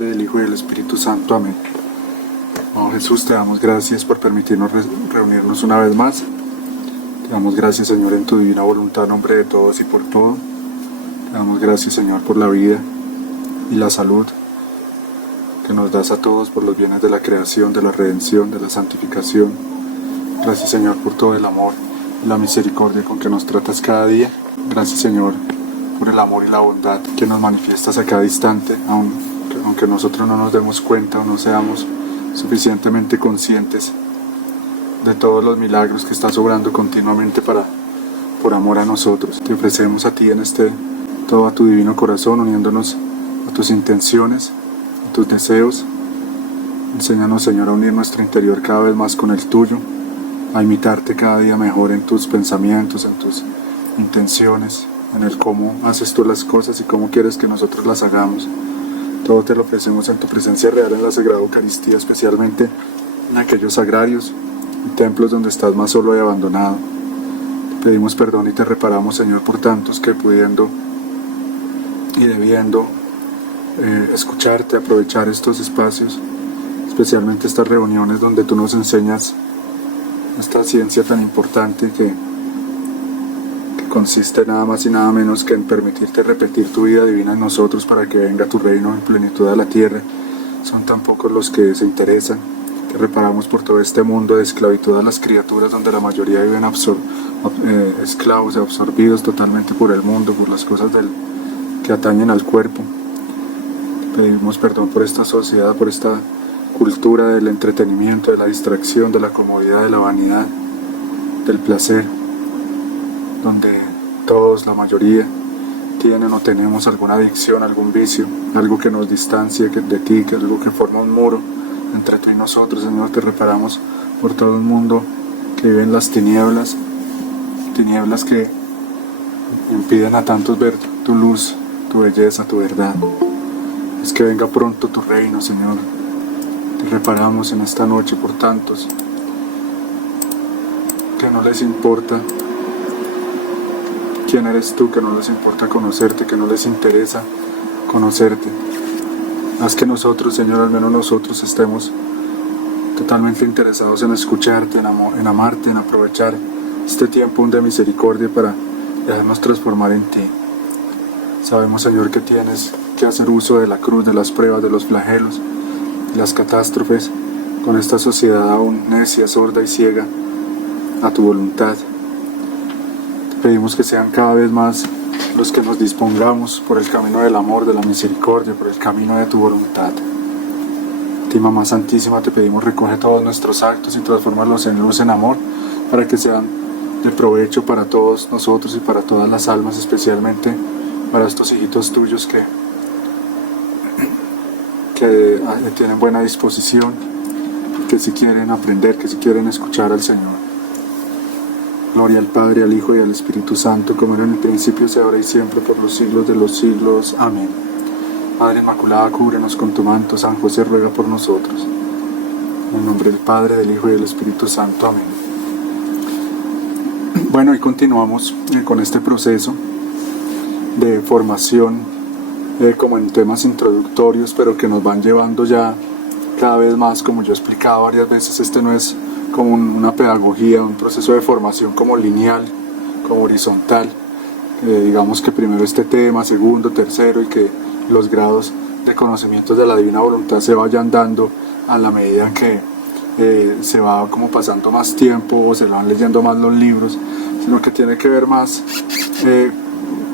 Padre, del Hijo y del Espíritu Santo. Amén. Oh Jesús, te damos gracias por permitirnos reunirnos una vez más. Te damos gracias, Señor, en tu divina voluntad, en nombre de todos y por todo. Te damos gracias, Señor, por la vida y la salud que nos das a todos, por los bienes de la creación, de la redención, de la santificación. Gracias, Señor, por todo el amor y la misericordia con que nos tratas cada día. Gracias, Señor, por el amor y la bondad que nos manifiestas a cada instante, aunque nosotros no nos demos cuenta o no seamos suficientemente conscientes de todos los milagros que estás obrando continuamente por amor a nosotros. Te ofrecemos a ti en todo a tu divino corazón, uniéndonos a tus intenciones, a tus deseos. Enséñanos, Señor, a unir nuestro interior cada vez más con el tuyo, a imitarte cada día mejor en tus pensamientos, en tus intenciones, en el cómo haces tú las cosas y cómo quieres que nosotros las hagamos. Todo te lo ofrecemos en tu presencia real en la Sagrada Eucaristía, especialmente en aquellos sagrarios y templos donde estás más solo y abandonado. Te pedimos perdón y te reparamos, Señor, por tantos que pudiendo y debiendo escucharte, aprovechar estos espacios, especialmente estas reuniones donde tú nos enseñas esta ciencia tan importante que consiste nada más y nada menos que en permitirte repetir tu vida divina en nosotros para que venga tu reino en plenitud a la tierra. Son tan pocos los que se interesan. Te reparamos por todo este mundo de esclavitud a las criaturas, donde la mayoría viven esclavos, absorbidos totalmente por el mundo, por las cosas que atañen al cuerpo. Te pedimos perdón por esta sociedad, por esta cultura del entretenimiento, de la distracción, de la comodidad, de la vanidad, del placer, donde todos, la mayoría, tienen o tenemos alguna adicción, algún vicio, algo que nos distancie de ti, que algo que forma un muro entre tú y nosotros. Señor, te reparamos por todo el mundo que vive en las tinieblas que impiden a tantos ver tu luz, tu belleza, tu verdad. Es que venga pronto tu reino, Señor. Te reparamos en esta noche por tantos que no les importa quién eres tú, que no les importa conocerte, que no les interesa conocerte. Haz que nosotros, Señor, al menos nosotros estemos totalmente interesados en escucharte, en amarte, en aprovechar este tiempo de misericordia para dejarnos transformar en ti. Sabemos, Señor, que tienes que hacer uso de la cruz, de las pruebas, de los flagelos, de las catástrofes, con esta sociedad aún necia, sorda y ciega a tu voluntad. Pedimos que sean cada vez más los que nos dispongamos por el camino del amor, de la misericordia, por el camino de tu voluntad. A ti, Mamá Santísima, te pedimos recoge todos nuestros actos y transformarlos en luz, en amor, para que sean de provecho para todos nosotros y para todas las almas, especialmente para estos hijitos tuyos que tienen buena disposición, que si quieren aprender, que si quieren escuchar al Señor. Gloria al Padre, al Hijo y al Espíritu Santo, como era en el principio, sea ahora y siempre, por los siglos de los siglos. Amén. Madre Inmaculada, cúbrenos con tu manto. San José, ruega por nosotros. En el nombre del Padre, del Hijo y del Espíritu Santo. Amén. Bueno, y continuamos con este proceso de formación, como en temas introductorios, pero que nos van llevando ya cada vez más, como yo he explicado varias veces. Este no es como una pedagogía, un proceso de formación como lineal, como horizontal. Digamos que primero este tema, segundo, tercero, y que los grados de conocimientos de la divina voluntad se vayan dando a la medida que se va como pasando más tiempo o se van leyendo más los libros, sino que tiene que ver más,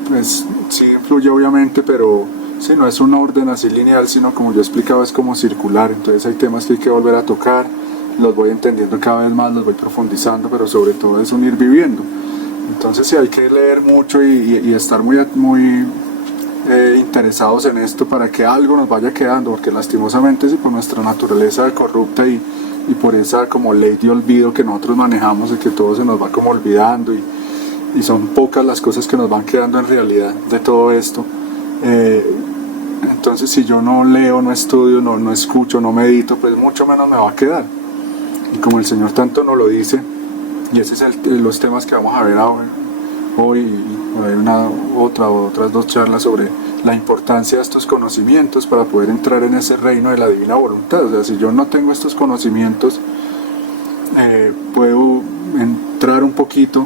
pues sí influye obviamente, pero sí, no es un orden así lineal, sino como yo explicaba, es como circular. Entonces hay temas que hay que volver a tocar, los voy entendiendo cada vez más, los voy profundizando, pero sobre todo es un ir viviendo. Entonces sí, hay que leer mucho y estar muy interesados en esto para que algo nos vaya quedando, porque lastimosamente por nuestra naturaleza corrupta y por esa como ley de olvido que nosotros manejamos, de que todo se nos va como olvidando y son pocas las cosas que nos van quedando en realidad de todo esto. Entonces si yo no leo, no estudio, no escucho, no medito, pues mucho menos me va a quedar. Y como el Señor tanto nos lo dice, y ese es los temas que vamos a ver ahora, hoy, y hay otras dos charlas sobre la importancia de estos conocimientos para poder entrar en ese reino de la divina voluntad. O sea, si yo no tengo estos conocimientos, puedo entrar un poquito.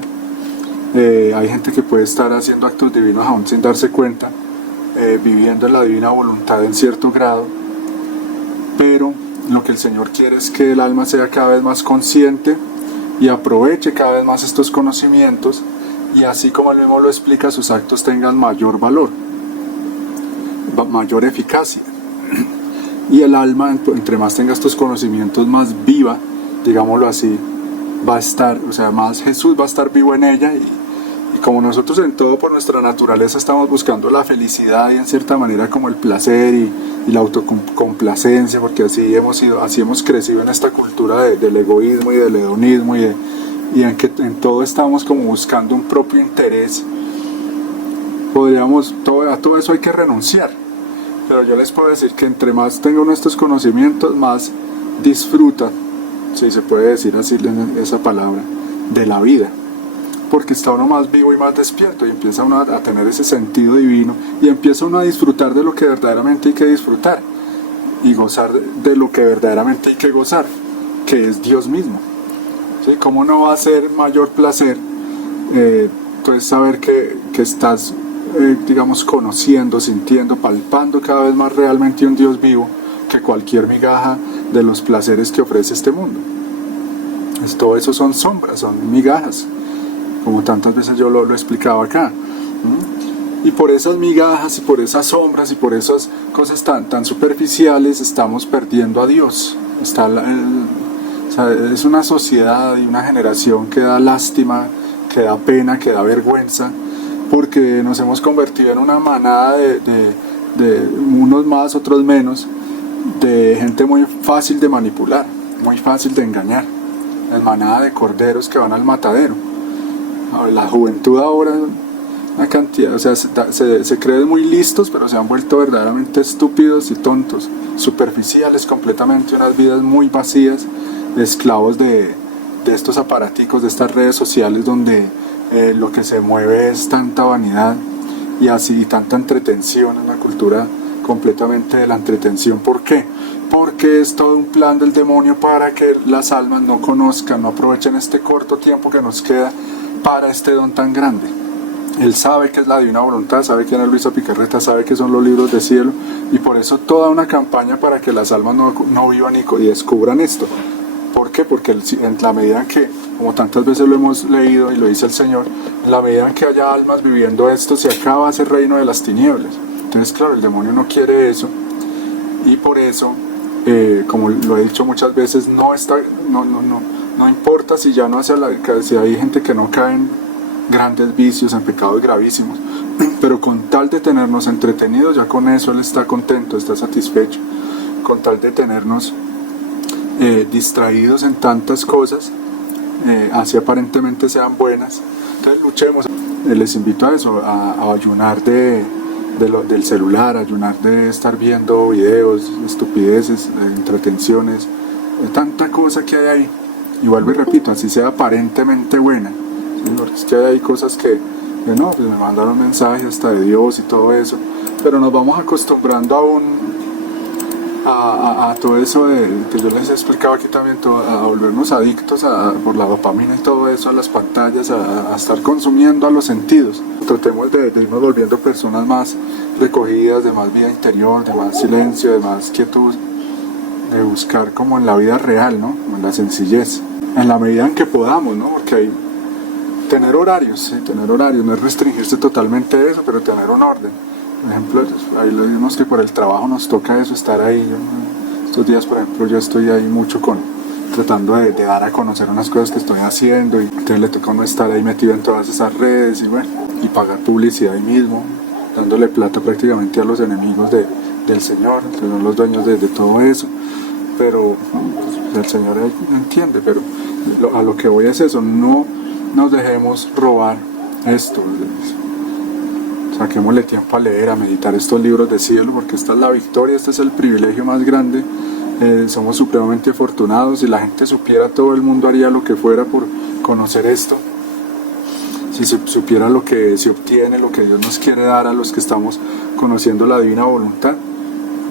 Hay gente que puede estar haciendo actos divinos aún sin darse cuenta, viviendo en la divina voluntad en cierto grado, pero lo que el Señor quiere es que el alma sea cada vez más consciente y aproveche cada vez más estos conocimientos, y así como él mismo lo explica, sus actos tengan mayor valor, mayor eficacia, y el alma, entre más tenga estos conocimientos, más viva, digámoslo así, va a estar, o sea, más Jesús va a estar vivo en ella. Y como nosotros en todo por nuestra naturaleza estamos buscando la felicidad y en cierta manera como el placer y la autocomplacencia, porque así hemos crecido en esta cultura del egoísmo y del hedonismo, y en que en todo estamos como buscando un propio interés, a todo eso hay que renunciar. Pero yo les puedo decir que entre más tenga uno estos conocimientos, más disfruta, si se puede decir así esa palabra, de la vida, porque está uno más vivo y más despierto, y empieza uno a tener ese sentido divino, y empieza uno a disfrutar de lo que verdaderamente hay que disfrutar, y gozar de lo que verdaderamente hay que gozar, que es Dios mismo. ¿Sí? ¿Cómo no va a ser mayor placer entonces saber que estás digamos conociendo, sintiendo, palpando cada vez más realmente un Dios vivo, que cualquier migaja de los placeres que ofrece este mundo? Todo eso son sombras, son migajas, como tantas veces yo lo he explicado acá. Y por esas migajas y por esas sombras y por esas cosas tan superficiales estamos perdiendo a Dios. O sea, es una sociedad y una generación que da lástima, que da pena, que da vergüenza, porque nos hemos convertido en una manada de unos más, otros menos, de gente muy fácil de manipular, muy fácil de engañar, en manada de corderos que van al matadero. La juventud ahora, una cantidad, o sea, se creen muy listos, pero se han vuelto verdaderamente estúpidos y tontos, superficiales completamente, unas vidas muy vacías, esclavos de estos aparaticos, de estas redes sociales donde lo que se mueve es tanta vanidad y tanta entretención, una cultura completamente de la entretención. ¿Por qué? Porque es todo un plan del demonio para que las almas no conozcan, no aprovechen este corto tiempo que nos queda para este don tan grande. Él sabe que es la divina voluntad, sabe quién es Luisa Picarreta, sabe que son los libros de cielo, y por eso toda una campaña para que las almas no vivan y descubran esto. ¿Por qué? Porque en la medida en que, como tantas veces lo hemos leído y lo dice el Señor, en la medida en que haya almas viviendo esto, se acaba ese reino de las tinieblas. Entonces, claro, el demonio no quiere eso, y por eso, como lo he dicho muchas veces, no importa si ya no si hay gente que no cae en grandes vicios, en pecados gravísimos, pero con tal de tenernos entretenidos, ya con eso Él está contento, está satisfecho, con tal de tenernos distraídos en tantas cosas, así aparentemente sean buenas. Entonces luchemos. Les invito a eso, a ayunar del celular, a ayunar de estar viendo videos, estupideces, entretenciones, tanta cosa que hay ahí. Y vuelvo y repito, así sea aparentemente buena, ¿sí? Porque es que hay cosas que no, pues me mandaron mensajes hasta de Dios y todo eso, pero nos vamos acostumbrando a todo eso que yo les he explicado aquí también, a volvernos adictos por la dopamina y todo eso, a las pantallas, a estar consumiendo a los sentidos. Tratemos de irnos volviendo personas más recogidas, de más vida interior, de más silencio, de más quietud, de buscar como en la vida real, ¿no? Como en la sencillez, en la medida en que podamos, ¿no? Porque hay tener horarios, ¿sí? Tener horarios, no es restringirse totalmente de eso, pero tener un orden. Por ejemplo, ahí lo vimos que por el trabajo nos toca eso, estar ahí. Estos días, por ejemplo, yo estoy ahí mucho tratando de dar a conocer unas cosas que estoy haciendo, y entonces le toca a uno estar ahí metido en todas esas redes y pagar publicidad ahí mismo, dándole plata prácticamente a los enemigos del Señor, que son los dueños de todo eso. Pero el Señor entiende, pero a lo que voy es eso, no nos dejemos robar esto. Saquémosle tiempo a leer, a meditar estos libros de cielo, porque esta es la victoria, este es el privilegio más grande. Somos supremamente afortunados. Si la gente supiera, todo el mundo haría lo que fuera por conocer esto. si se supiera lo que se obtiene, lo que Dios nos quiere dar a los que estamos conociendo la divina voluntad.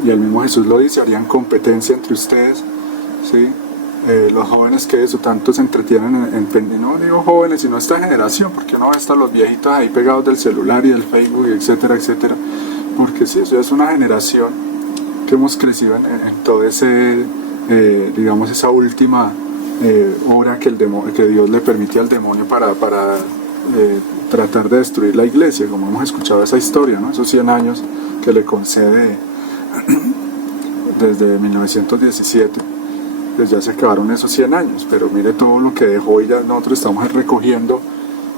Y el mismo Jesús lo dice, harían competencia entre ustedes, ¿sí? Los jóvenes que eso tanto se entretienen no digo jóvenes, sino esta generación, porque uno ve hasta los viejitos ahí pegados del celular y del Facebook, etcétera, etcétera, porque sí, eso es una generación que hemos crecido en todo ese, digamos, esa última hora que Dios le permite al demonio para tratar de destruir la iglesia, como hemos escuchado esa historia, ¿no? Esos 100 años que le concede desde 1917, pues ya se acabaron esos 100 años, pero mire todo lo que dejó y ya nosotros estamos recogiendo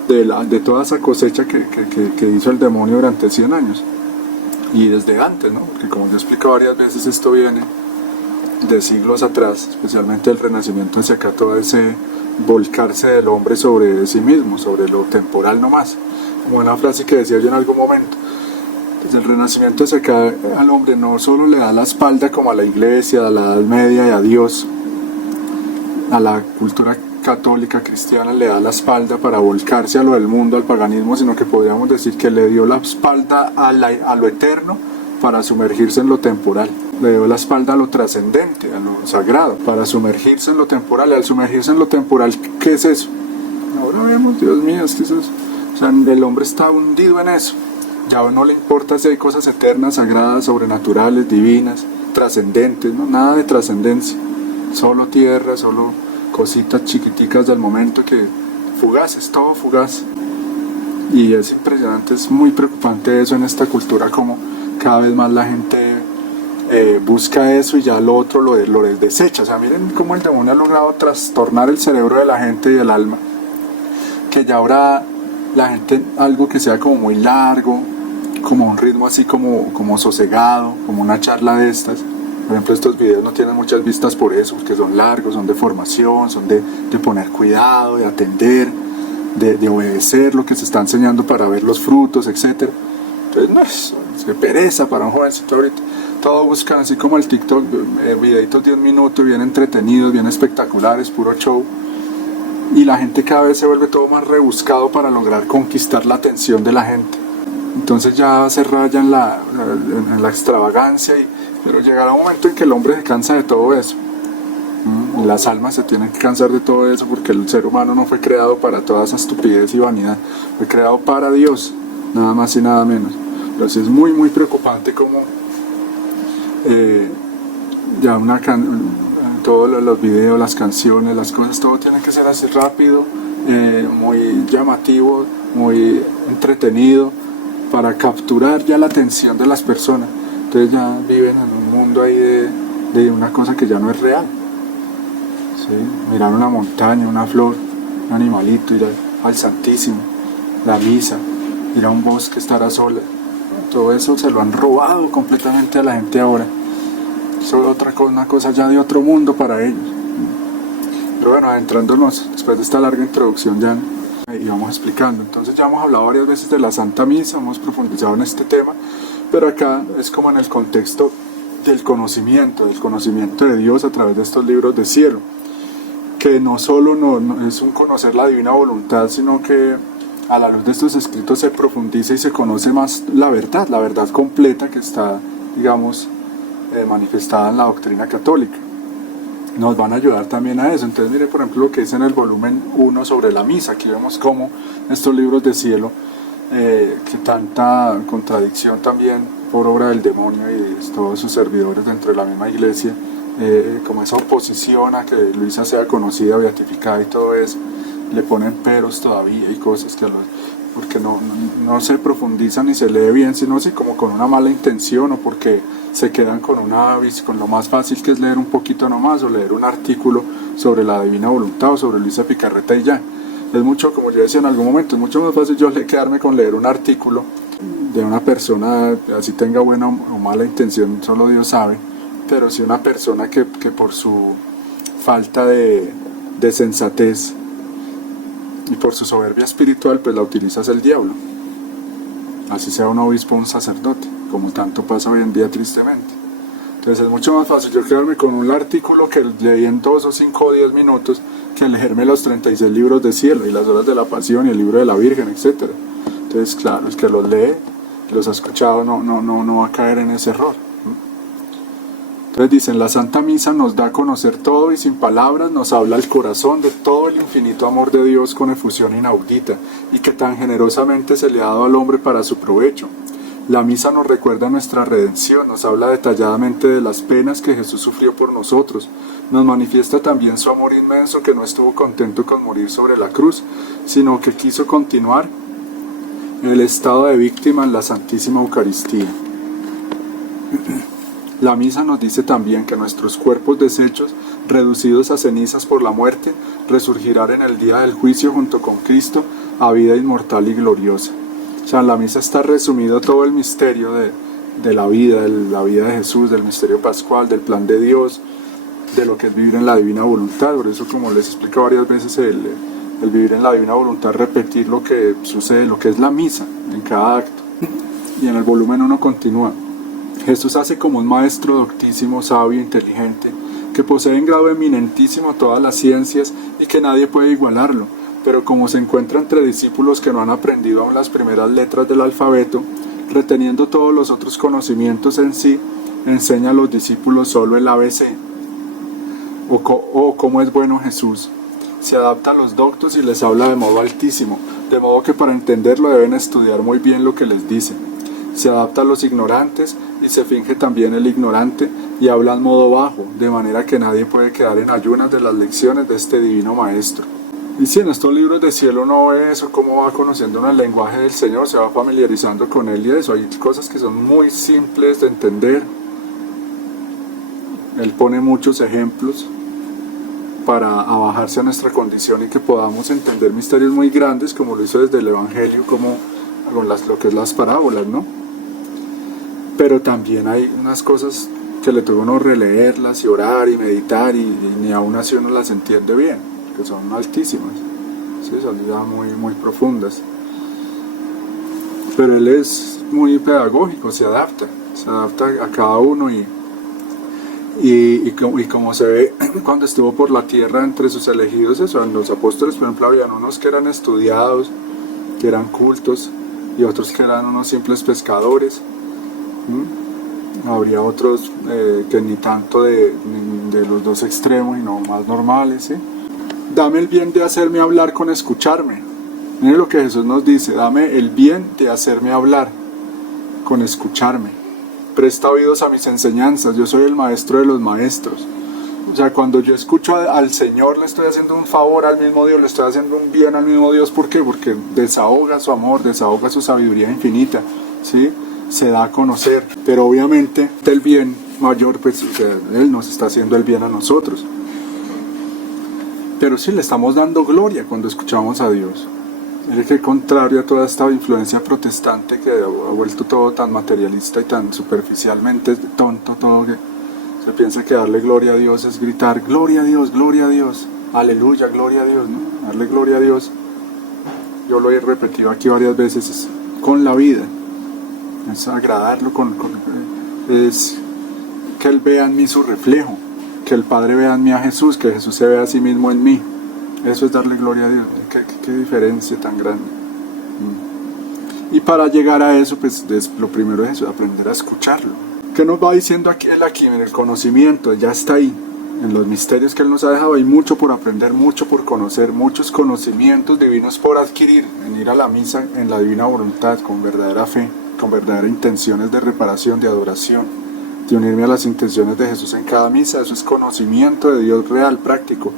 de toda esa cosecha que hizo el demonio durante 100 años. Y desde antes, ¿no? Porque como yo he explicado varias veces, esto viene de siglos atrás, especialmente el Renacimiento hacia acá, todo ese volcarse del hombre sobre sí mismo, sobre lo temporal nomás. Como una frase que decía yo en algún momento, desde el Renacimiento hacia acá al hombre no solo le da la espalda como a la iglesia, a la Edad Media y a Dios, a la cultura católica cristiana le da la espalda para volcarse a lo del mundo, al paganismo, sino que podríamos decir que le dio la espalda a lo eterno para sumergirse en lo temporal. Le dio la espalda a lo trascendente, a lo sagrado, para sumergirse en lo temporal. Y al sumergirse en lo temporal, ¿qué es eso? Ahora vemos, Dios mío, es que eso es, o sea, el hombre está hundido en eso. Ya no le importa si hay cosas eternas, sagradas, sobrenaturales, divinas, trascendentes, ¿no? Nada de trascendencia. Solo tierra, solo cositas chiquiticas del momento, que fugaces, todo fugaz. Y es impresionante, es muy preocupante eso en esta cultura, como cada vez más la gente busca eso y ya lo otro lo desecha. O sea, miren cómo el demonio ha logrado trastornar el cerebro de la gente y el alma, que ya ahora la gente, algo que sea como muy largo, como un ritmo así como sosegado, como una charla de estas. Por ejemplo, estos videos no tienen muchas vistas por eso, porque son largos, son de formación, son de poner cuidado, de atender, de obedecer lo que se está enseñando para ver los frutos, etc. Entonces, no es pereza para un jovencito ahorita. Todos buscan, así como el TikTok, videitos de 1 minuto, bien entretenidos, bien espectaculares, puro show. Y la gente cada vez se vuelve todo más rebuscado para lograr conquistar la atención de la gente. Entonces ya se raya en la extravagancia, pero llegará un momento en que el hombre se cansa de todo eso. Y las almas se tienen que cansar de todo eso, porque el ser humano no fue creado para toda esa estupidez y vanidad. Fue creado para Dios, nada más y nada menos. Pero sí es muy, muy preocupante como ya todos los videos, las canciones, las cosas, todo tiene que ser así rápido, muy llamativo, muy entretenido, para capturar ya la atención de las personas. Entonces ya viven en un mundo ahí de una cosa que ya no es real. ¿Sí? Mirar una montaña, una flor, un animalito, ir al Santísimo, la misa, ir a un bosque, estar a solas. Todo eso se lo han robado completamente a la gente ahora. Eso es una cosa ya de otro mundo para ellos. Pero bueno, adentrándonos después de esta larga introducción ya y vamos explicando. Entonces ya hemos hablado varias veces de la Santa Misa, hemos profundizado en este tema, pero acá es como en el contexto del conocimiento de Dios a través de estos libros de cielo, que no solo no es un conocer la divina voluntad, sino que a la luz de estos escritos se profundiza y se conoce más la verdad completa que está, digamos, manifestada en la doctrina católica. Nos van a ayudar también a eso. Entonces mire, por ejemplo, lo que dice en el volumen 1 sobre la misa. Aquí vemos cómo estos libros de cielo, que tanta contradicción también por obra del demonio y de todos sus servidores dentro de la misma iglesia, como esa oposición a que Luisa sea conocida, beatificada y todo eso, le ponen peros todavía y cosas porque no se profundiza ni se lee bien, sino así como con una mala intención, o porque se quedan con lo más fácil, que es leer un poquito nomás, o leer un artículo sobre la divina voluntad o sobre Luisa Picarreta y ya. Es mucho, como yo decía en algún momento, es mucho más fácil yo quedarme con leer un artículo de una persona, así tenga buena o mala intención, solo Dios sabe, pero si una persona que por su falta de sensatez y por su soberbia espiritual, pues la utiliza el diablo, así sea un obispo o un sacerdote, como tanto pasa hoy en día tristemente. Entonces es mucho más fácil yo quedarme con un artículo que leí en 2 o 5 o 10 minutos, que leerme los 36 libros de cielo y las horas de la pasión y el libro de la Virgen, etc. Entonces, claro, el que los lee, los ha escuchado, no va a caer en ese error. Entonces dicen, la Santa Misa nos da a conocer todo y sin palabras nos habla el corazón de todo el infinito amor de Dios con efusión inaudita y que tan generosamente se le ha dado al hombre para su provecho. La Misa nos recuerda nuestra redención, nos habla detalladamente de las penas que Jesús sufrió por nosotros, nos manifiesta también su amor inmenso que no estuvo contento con morir sobre la cruz, sino que quiso continuar en el estado de víctima en la Santísima Eucaristía. La Misa nos dice también que nuestros cuerpos deshechos, reducidos a cenizas por la muerte, resurgirán en el día del juicio junto con Cristo a vida inmortal y gloriosa. O sea, en la Misa está resumido todo el misterio de la vida de Jesús, del misterio pascual, del plan de Dios, de lo que es vivir en la divina voluntad. Por eso, como les explico varias veces, el vivir en la divina voluntad, repetir lo que sucede, lo que es la Misa en cada acto. Y en el volumen 1 continúa. Jesús hace como un maestro doctísimo, sabio, inteligente, que posee en grado eminentísimo todas las ciencias y que nadie puede igualarlo, pero como se encuentra entre discípulos que no han aprendido aún las primeras letras del alfabeto, reteniendo todos los otros conocimientos en sí, enseña a los discípulos solo el ABC. Cómo es bueno Jesús. Se adapta a los doctos y les habla de modo altísimo, de modo que para entenderlo deben estudiar muy bien lo que les dice. Se adapta a los ignorantes y se finge también el ignorante y habla en modo bajo, de manera que nadie puede quedar en ayunas de las lecciones de este divino maestro. Y si en estos libros de cielo uno ve eso, cómo va conociendo el lenguaje del Señor, se va familiarizando con Él y eso. Hay cosas que son muy simples de entender. Él pone muchos ejemplos para abajarse a nuestra condición y que podamos entender misterios muy grandes, como lo hizo desde el Evangelio, como con lo que es las parábolas, ¿no? Pero también hay unas cosas que le toca a uno releerlas y orar y meditar y ni aún así uno las entiende bien, que son altísimas, ¿sí? Son ya muy profundas. Pero él es muy pedagógico, se adapta a cada uno y como se ve cuando estuvo por la tierra entre sus elegidos, eso, en los apóstoles, por ejemplo, habían unos que eran estudiados, que eran cultos, y otros que eran unos simples pescadores. Habría otros que ni tanto de los dos extremos, y no más normales, ¿sí? Dame el bien de hacerme hablar con escucharme. Miren lo que Jesús nos dice: dame el bien de hacerme hablar con escucharme. Presta oídos a mis enseñanzas, yo soy el maestro de los maestros. O sea, cuando yo escucho al Señor, le estoy haciendo un favor al mismo Dios, le estoy haciendo un bien al mismo Dios. ¿Por qué? Porque desahoga su amor, desahoga su sabiduría infinita, ¿sí? Se da a conocer, pero obviamente el bien mayor, pues, o sea, Él nos está haciendo el bien a nosotros. Pero sí le estamos dando gloria cuando escuchamos a Dios. Es que contrario a toda esta influencia protestante que ha vuelto todo tan materialista y tan superficialmente tonto, todo que se piensa que darle gloria a Dios es gritar gloria a Dios, aleluya, gloria a Dios, ¿no? Darle gloria a Dios, yo lo he repetido aquí varias veces, es con la vida, es agradarlo, es que Él vea en mí su reflejo, que el Padre vea en mí a Jesús, que Jesús se vea a sí mismo en mí. Eso es darle gloria a Dios. Qué diferencia tan grande. Y para llegar a eso, pues lo primero es eso, aprender a escucharlo. ¿Qué nos va diciendo Él aquí? En el conocimiento, ya está ahí. En los misterios que Él nos ha dejado hay mucho por aprender, mucho por conocer, muchos conocimientos divinos por adquirir. En ir a la misa en la divina voluntad, con verdadera fe, con verdaderas intenciones de reparación, de adoración, de unirme a las intenciones de Jesús en cada misa. Eso es conocimiento de Dios real, práctico.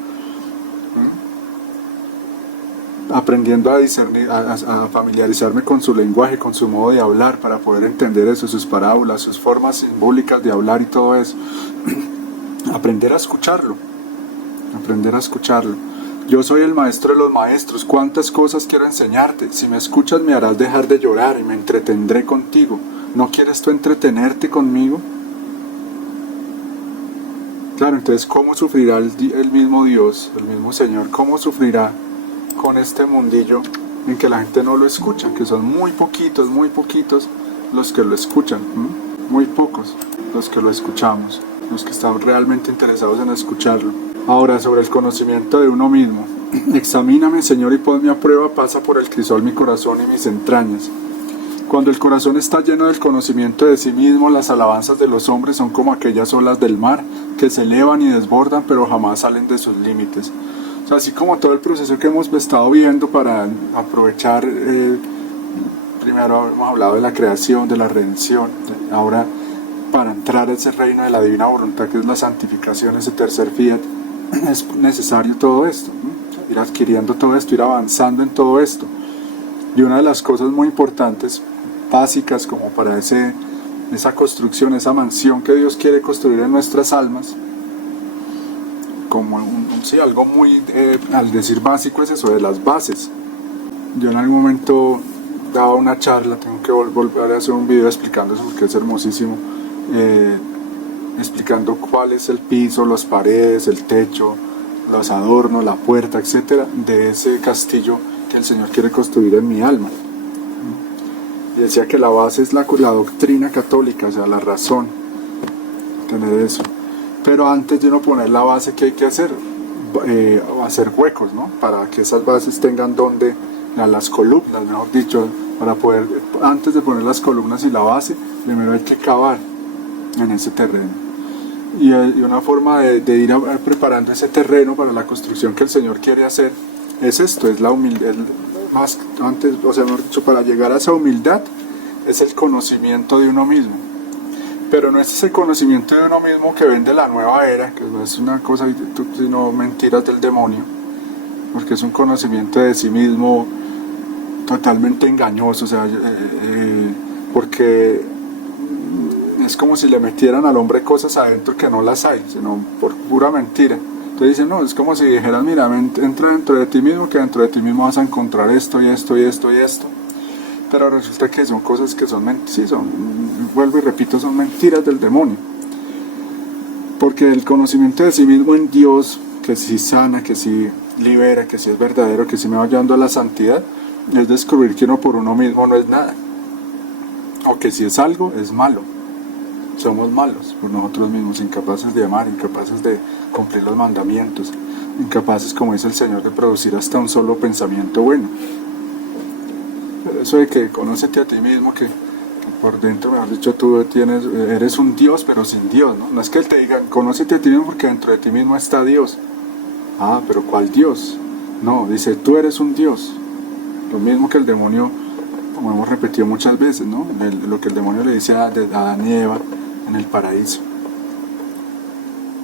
Aprendiendo a discernir, a familiarizarme con su lenguaje, con su modo de hablar, para poder entender eso, sus parábolas, sus formas simbólicas de hablar y todo eso. Aprender a escucharlo. Yo soy el maestro de los maestros. ¿Cuántas cosas quiero enseñarte? Si me escuchas me harás dejar de llorar y me entretendré contigo. ¿No quieres tú entretenerte conmigo? Claro, entonces, ¿cómo sufrirá el mismo Dios, el mismo Señor? ¿Cómo sufrirá con este mundillo en que la gente no lo escucha? Que son muy poquitos los que lo escuchan, muy pocos los que lo escuchamos, los que están realmente interesados en escucharlo. Ahora, sobre el conocimiento de uno mismo. Examíname, Señor, y ponme a prueba, pasa por el crisol mi corazón y mis entrañas. Cuando el corazón está lleno del conocimiento de sí mismo, las alabanzas de los hombres son como aquellas olas del mar, que se elevan y desbordan, pero jamás salen de sus límites. O sea, así como todo el proceso que hemos estado viendo para aprovechar, primero hemos hablado de la creación, de la redención, ahora para entrar a ese reino de la divina voluntad, que es la santificación, ese tercer fiat, es necesario todo esto, ¿no? Ir adquiriendo todo esto, ir avanzando en todo esto. Y una de las cosas muy importantes, básicas como para esa construcción, esa mansión que Dios quiere construir en nuestras almas, como algo muy, al decir básico, es eso de las bases. Yo en algún momento daba una charla, tengo que volver a hacer un video explicando eso porque es hermosísimo, explicando cuál es el piso, las paredes, el techo, los adornos, la puerta, etcétera, de ese castillo que el Señor quiere construir en mi alma. Y decía que la base es la doctrina católica, o sea, la razón, tener eso. Pero antes de uno poner la base, ¿qué hay que hacer? Hacer huecos, ¿no? Para que esas bases tengan donde, las columnas, mejor dicho, para poder, antes de poner las columnas y la base, primero hay que cavar en ese terreno. Y una forma de ir preparando ese terreno para la construcción que el Señor quiere hacer es esto, es la humildad. Más antes, o sea, mejor dicho, para llegar a esa humildad es el conocimiento de uno mismo. Pero no es ese conocimiento de uno mismo que vende la nueva era, que no es una cosa sino mentiras del demonio, porque es un conocimiento de sí mismo totalmente engañoso, o sea, porque es como si le metieran al hombre cosas adentro que no las hay, sino por pura mentira. Entonces dicen, no, es como si dijeran, mira, entra dentro de ti mismo, que dentro de ti mismo vas a encontrar esto y esto y esto y esto. Pero resulta que son cosas que son mentiras, sí, vuelvo y repito, son mentiras del demonio. Porque el conocimiento de sí mismo en Dios, que sí sana, que sí libera, que sí es verdadero, que sí me va llevando a la santidad, es descubrir que uno por uno mismo no es nada. O que si es algo, es malo. Somos malos por nosotros mismos, incapaces de amar, incapaces de cumplir los mandamientos, incapaces, como dice el Señor, de producir hasta un solo pensamiento bueno. Pero eso de que conócete a ti mismo, que por dentro, mejor dicho, tú eres un Dios, pero sin Dios, ¿no? No es que Él te diga, conócete a ti mismo porque dentro de ti mismo está Dios. Ah, pero ¿cuál Dios? No, dice, tú eres un Dios. Lo mismo que el demonio, como hemos repetido muchas veces, ¿no? Lo que el demonio le dice a Adán y Eva en el paraíso.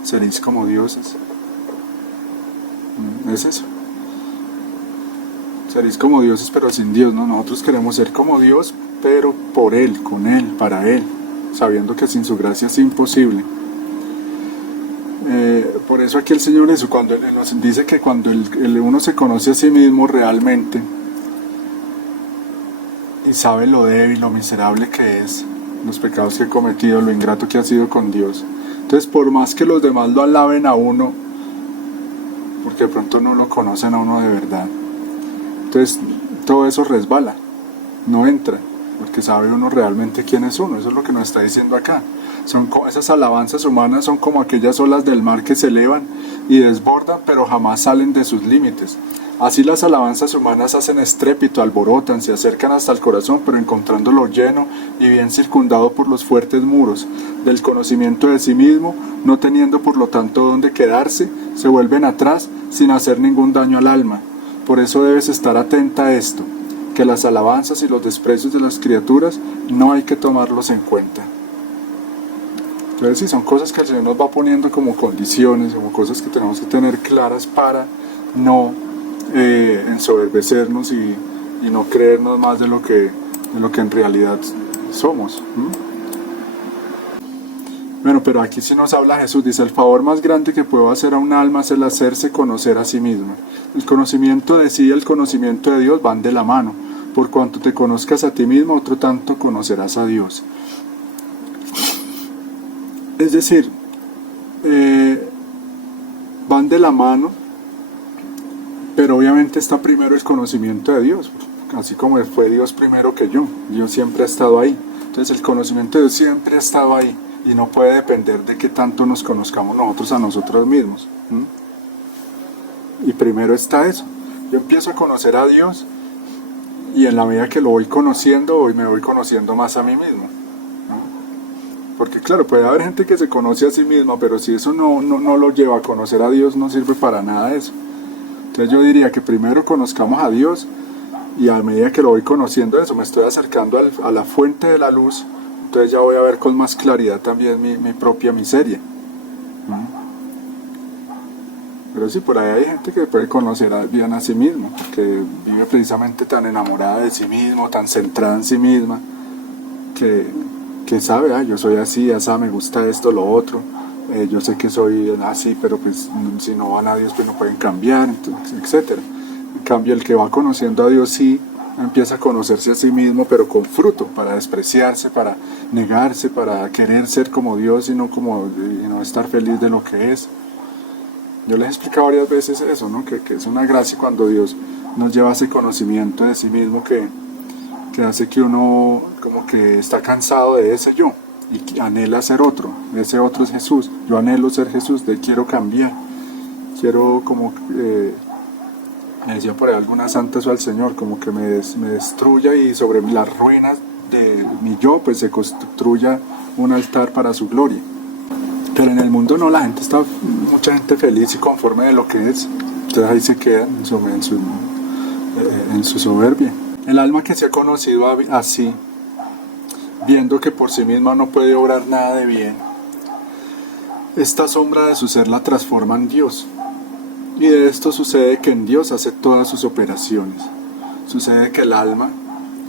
Seréis como dioses. Es eso. Seréis como dioses pero sin Dios, ¿no? Nosotros queremos ser como Dios, pero por Él, con Él, para Él, sabiendo que sin su gracia es imposible. Por eso aquí el Señor cuando Él nos dice que cuando uno se conoce a sí mismo realmente y sabe lo débil, lo miserable que es, los pecados que he cometido, lo ingrato que ha sido con Dios. Entonces, por más que los demás lo alaben a uno, porque de pronto no lo conocen a uno de verdad, entonces todo eso resbala, no entra, porque sabe uno realmente quién es uno. Eso es lo que nos está diciendo acá. Esas alabanzas humanas son como aquellas olas del mar que se elevan y desbordan, pero jamás salen de sus límites. Así las alabanzas humanas hacen estrépito, alborotan, se acercan hasta el corazón, pero encontrándolo lleno y bien circundado por los fuertes muros del conocimiento de sí mismo, no teniendo por lo tanto dónde quedarse, se vuelven atrás sin hacer ningún daño al alma. Por eso debes estar atenta a esto, que las alabanzas y los desprecios de las criaturas no hay que tomarlos en cuenta. Entonces sí, son cosas que el Señor nos va poniendo como condiciones, como cosas que tenemos que tener claras para no ensoberbecernos y no creernos más de lo que en realidad somos. Bueno, pero aquí sí nos habla Jesús, dice, el favor más grande que puedo hacer a un alma es el hacerse conocer a sí misma. El conocimiento de sí y el conocimiento de Dios van de la mano. Por cuanto te conozcas a ti mismo, otro tanto conocerás a Dios. Es decir, van de la mano, pero obviamente está primero el conocimiento de Dios, así como fue Dios primero que yo. Dios siempre ha estado ahí. Entonces el conocimiento de Dios siempre ha estado ahí y no puede depender de qué tanto nos conozcamos nosotros a nosotros mismos. Y primero está eso. Yo empiezo a conocer a Dios y en la medida que lo voy conociendo, hoy me voy conociendo más a mí mismo, ¿no? Porque claro, puede haber gente que se conoce a sí misma, pero si eso no lo lleva a conocer a Dios, no sirve para nada eso. Entonces yo diría que primero conozcamos a Dios y a medida que lo voy conociendo eso, me estoy acercando a la fuente de la luz, entonces ya voy a ver con más claridad también mi propia miseria. Pero sí, por ahí hay gente que puede conocer bien a sí mismo, que vive precisamente tan enamorada de sí mismo, tan centrada en sí misma, que sabe, yo soy así, me gusta esto, lo otro, yo sé que soy así, pero pues si no van a Dios pues no pueden cambiar, entonces, etc. En cambio, el que va conociendo a Dios sí empieza a conocerse a sí mismo, pero con fruto, para despreciarse, para negarse, para querer ser como Dios y no estar feliz de lo que es. Yo les he explicado varias veces eso, ¿no? Que es una gracia cuando Dios nos lleva a ese conocimiento de sí mismo que hace que uno como que está cansado de ese yo y anhela ser otro. Ese otro es Jesús. Yo anhelo ser Jesús, quiero cambiar. Quiero como, me decía por ahí alguna santa eso al Señor, como que me destruya y sobre las ruinas de mi yo pues se construya un altar para su gloria. Pero en el mundo no, la gente está, mucha gente feliz y conforme de lo que es, entonces ahí se queda en su soberbia. El alma que se ha conocido así, viendo que por sí misma no puede obrar nada de bien, esta sombra de su ser la transforma en Dios. Y de esto sucede que en Dios hace todas sus operaciones. Sucede que el alma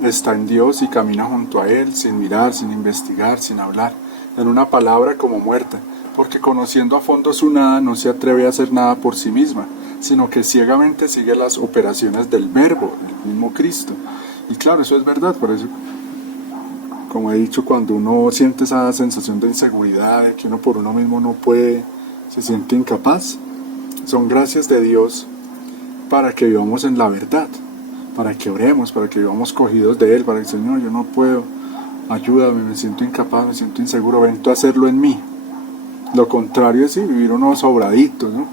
está en Dios y camina junto a Él, sin mirar, sin investigar, sin hablar, en una palabra como muerta, porque conociendo a fondo su nada no se atreve a hacer nada por sí misma, sino que ciegamente sigue las operaciones del Verbo, el mismo Cristo. Y claro, eso es verdad, por eso, como he dicho, cuando uno siente esa sensación de inseguridad, de que uno por uno mismo no puede, se siente incapaz, son gracias de Dios para que vivamos en la verdad, para que oremos, para que vivamos cogidos de Él, para que Señor, yo no puedo, ayúdame, me siento incapaz, me siento inseguro, ven tú a hacerlo en mí. Lo contrario es vivir uno sobradito, ¿no?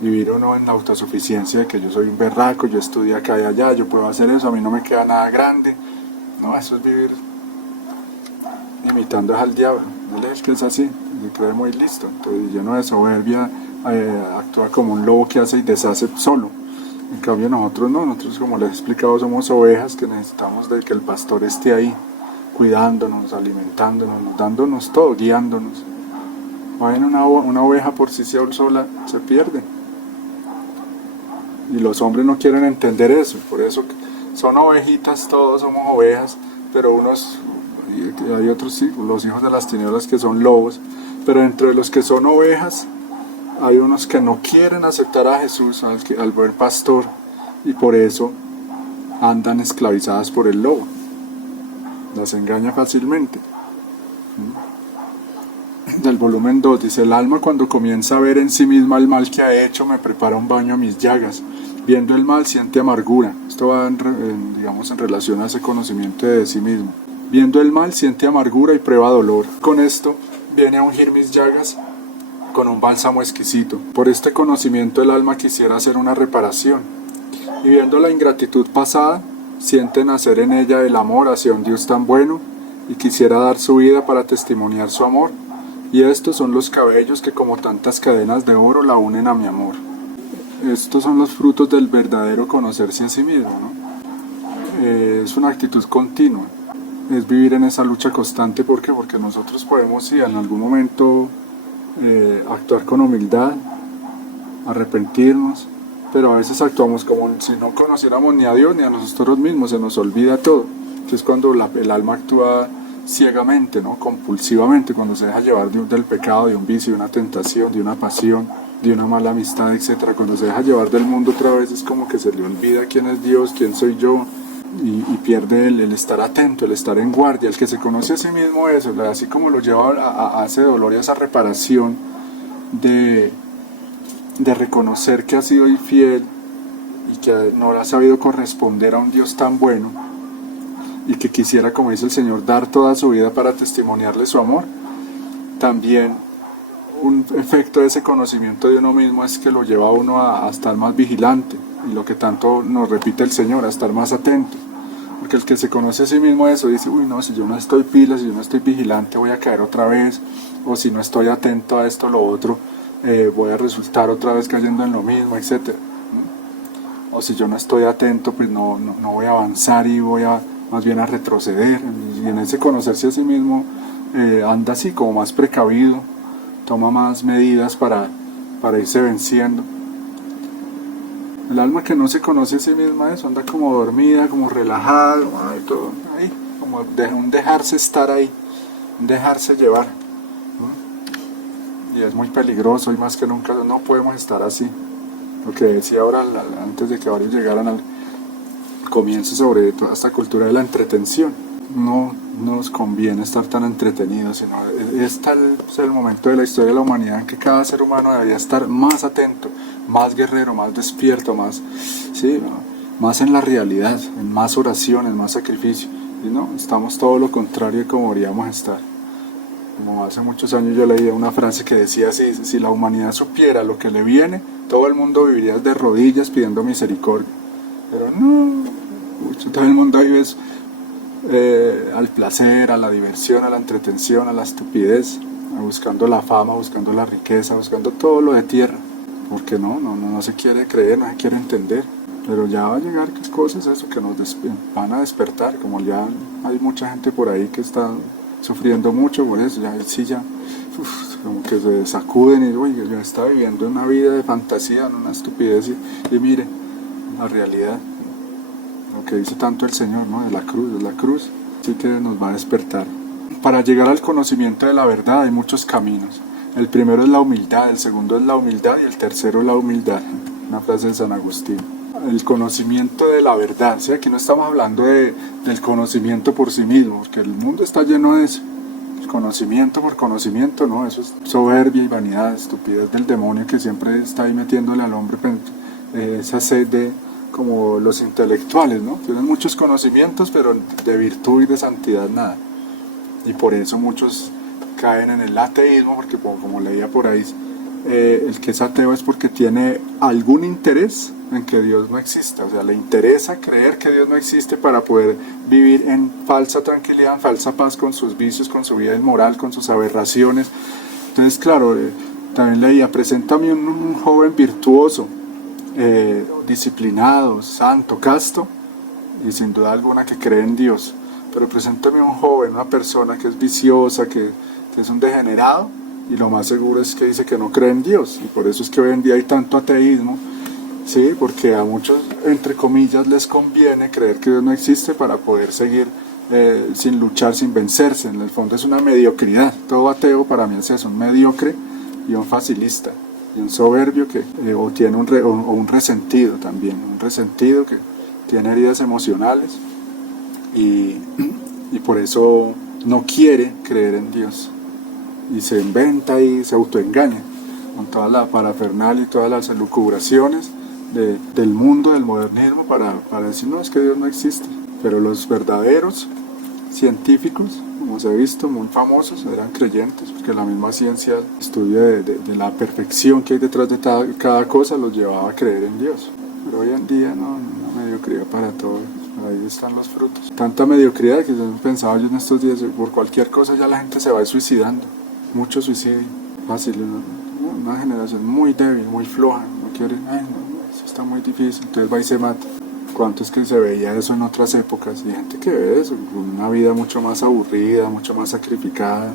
Vivir uno en la autosuficiencia de que yo soy un berraco, yo estudié acá y allá, yo puedo hacer eso, a mí no me queda nada grande. No, eso es vivir imitando al diablo. Él es que es así, se cree muy listo. Entonces, lleno de soberbia, actúa como un lobo que hace y deshace solo. En cambio nosotros no, nosotros como les he explicado somos ovejas que necesitamos de que el pastor esté ahí, cuidándonos, alimentándonos, dándonos todo, guiándonos. Una oveja por sí sola se pierde. Y los hombres no quieren entender eso, por eso son ovejitas, todos somos ovejas, pero hay otros hijos, los hijos de las tinieblas que son lobos, pero entre los que son ovejas hay unos que no quieren aceptar a Jesús, al buen pastor, y por eso andan esclavizadas por el lobo, las engaña fácilmente. Del volumen 2 dice: el alma cuando comienza a ver en sí misma el mal que ha hecho, me prepara un baño a mis llagas. Viendo el mal siente amargura. Esto va en relación a ese conocimiento de sí mismo. Viendo el mal siente amargura y prueba dolor. Con esto viene a ungir mis llagas con un bálsamo exquisito. Por este conocimiento el alma quisiera hacer una reparación. Y viendo la ingratitud pasada, siente nacer en ella el amor hacia un Dios tan bueno y quisiera dar su vida para testimoniar su amor. Y estos son los cabellos que como tantas cadenas de oro la unen a mi amor. Estos son los frutos del verdadero conocerse a sí mismo, ¿no? Es una actitud continua, es vivir en esa lucha constante. ¿Por qué? Porque nosotros podemos, sí, en algún momento actuar con humildad, arrepentirnos, pero a veces actuamos como si no conociéramos ni a Dios ni a nosotros mismos, se nos olvida todo. Que es cuando el alma actúa ciegamente, ¿no? Compulsivamente, cuando se deja llevar del pecado, de un vicio, de una tentación, de una pasión, de una mala amistad, etc. Cuando se deja llevar del mundo otra vez, es como que se le olvida quién es Dios, quién soy yo, y pierde el estar atento, el estar en guardia. El que se conoce a sí mismo, eso, así como lo lleva a ese dolor y a esa reparación de reconocer que ha sido infiel y que no ha sabido corresponder a un Dios tan bueno, y que quisiera, como dice el Señor, dar toda su vida para testimoniarle su amor. También un efecto de ese conocimiento de uno mismo es que lo lleva a uno a estar más vigilante, y lo que tanto nos repite el Señor, a estar más atento. Porque el que se conoce a sí mismo eso dice, uy no, si yo no estoy pila, si yo no estoy vigilante voy a caer otra vez, o si no estoy atento a esto o lo otro, voy a resultar otra vez cayendo en lo mismo, etc. O si yo no estoy atento, pues no voy a avanzar y voy a más bien a retroceder. Y en ese conocerse a sí mismo anda así como más precavido, toma más medidas para irse venciendo. El alma que no se conoce a sí misma eso, anda como dormida, como relajada, todo ahí, como un dejarse estar ahí, un dejarse llevar. Y es muy peligroso, y más que nunca no podemos estar así. Lo que decía ahora antes de que varios llegaran al comienzo sobre toda esta cultura de la entretención. No nos conviene estar tan entretenidos, sino es el momento de la historia de la humanidad en que cada ser humano debería estar más atento, más guerrero, más despierto, más en la realidad, en más oración, en más sacrificio. Y no, estamos todo lo contrario de como deberíamos estar. Como hace muchos años yo leía una frase que decía así: si la humanidad supiera lo que le viene, todo el mundo viviría de rodillas pidiendo misericordia. Pero no, todo el mundo vive al placer, a la diversión, a la entretención, a la estupidez, buscando la fama, buscando la riqueza, buscando todo lo de tierra, porque no se quiere creer, no se quiere entender. Pero ya va a llegar cosas eso que nos van a despertar, como ya hay mucha gente por ahí que está sufriendo mucho por eso, como que se sacuden y oye, ya está viviendo una vida de fantasía, una estupidez, y mire la realidad, lo que dice tanto el Señor, ¿no? de la cruz, sí que nos va a despertar. Para llegar al conocimiento de la verdad hay muchos caminos. El primero es la humildad, el segundo es la humildad y el tercero es la humildad. Una frase de San Agustín. El conocimiento de la verdad, ¿sí? Aquí no estamos hablando del conocimiento por sí mismo, porque el mundo está lleno de eso. El conocimiento por conocimiento, no, eso es soberbia y vanidad, estupidez del demonio que siempre está ahí metiéndole al hombre esa sed de, como los intelectuales, ¿no? Tienen muchos conocimientos, pero de virtud y de santidad nada. Y por eso muchos caen en el ateísmo, porque como leía por ahí, el que es ateo es porque tiene algún interés en que Dios no exista, o sea, le interesa creer que Dios no existe para poder vivir en falsa tranquilidad, en falsa paz con sus vicios, con su vida inmoral, con sus aberraciones. Entonces, claro, también leía, preséntame un joven virtuoso, disciplinado, santo, casto, y sin duda alguna que cree en Dios. Pero preséntame un joven, una persona que es viciosa, que es un degenerado, y lo más seguro es que dice que no cree en Dios. Y por eso es que hoy en día hay tanto ateísmo, ¿sí? Porque a muchos, entre comillas, les conviene creer que Dios no existe para poder seguir sin luchar, sin vencerse. En el fondo es una mediocridad. Todo ateo para mí es eso, un mediocre y un facilista y un soberbio que o tiene un resentido también, un resentido que tiene heridas emocionales y por eso no quiere creer en Dios y se inventa y se autoengaña con toda la parafernalia y todas las elucubraciones del mundo, del modernismo, para decir no, es que Dios no existe. Pero los verdaderos científicos, como se ha visto, muy famosos, eran creyentes, porque la misma ciencia, el estudio de la perfección que hay detrás de cada cosa, los llevaba a creer en Dios. Pero hoy en día no, una mediocridad para todo. Ahí están los frutos. Tanta mediocridad que yo pensaba yo en estos días, por cualquier cosa ya la gente se va suicidando. Mucho suicidio, fácil, una generación muy débil, muy floja, no quiere, eso está muy difícil, entonces va y se mata. ¿Cuántos que se veía eso en otras épocas? Y gente que ve eso, una vida mucho más aburrida, mucho más sacrificada,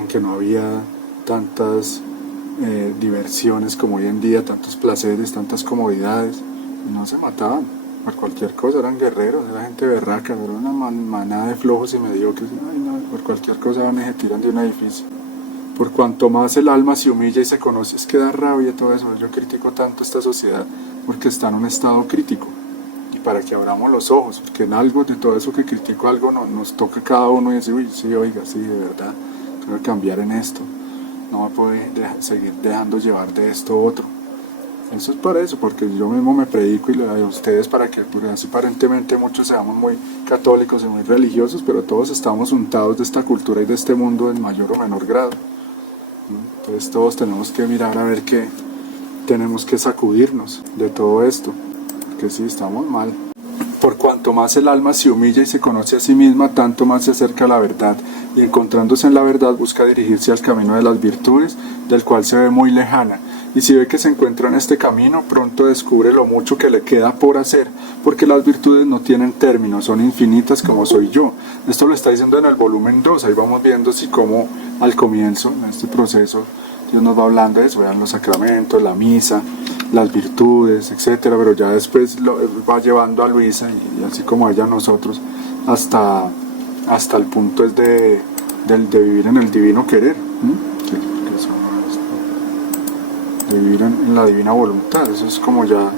en que no había tantas diversiones como hoy en día, tantos placeres, tantas comodidades, y no se mataban por cualquier cosa, eran guerreros, era gente berraca, era una manada de flojos y mediocres. Por cualquier cosa van y se tiran de un edificio. Por cuanto más el alma se humilla y se conoce, es que da rabia todo eso. Yo critico tanto esta sociedad porque está en un estado crítico, y para que abramos los ojos, porque en algo de todo eso que critico, algo nos toca cada uno y decir, uy, sí, oiga, sí, de verdad, tengo que cambiar en esto, no me puedo seguir dejando llevar de esto u otro. Eso es para eso, porque yo mismo me predico y le doy a ustedes para que, pues, así aparentemente muchos seamos muy católicos y muy religiosos, pero todos estamos untados de esta cultura y de este mundo en mayor o menor grado. Entonces todos tenemos que mirar a ver qué tenemos que sacudirnos de todo esto, que sí, estamos mal. Por cuanto más el alma se humilla y se conoce a sí misma, tanto más se acerca a la verdad, y encontrándose en la verdad busca dirigirse al camino de las virtudes, del cual se ve muy lejana. Y si ve que se encuentra en este camino, pronto descubre lo mucho que le queda por hacer, porque las virtudes no tienen término, son infinitas como soy yo. Esto lo está diciendo en el volumen 2, ahí vamos viendo si como al comienzo, en este proceso, Dios nos va hablando de eso, vean los sacramentos, la misa, las virtudes, etcétera, pero ya después lo va llevando a Luisa y así como a ella a nosotros hasta el punto es de vivir en el divino querer, de vivir en la divina voluntad. Eso es como ya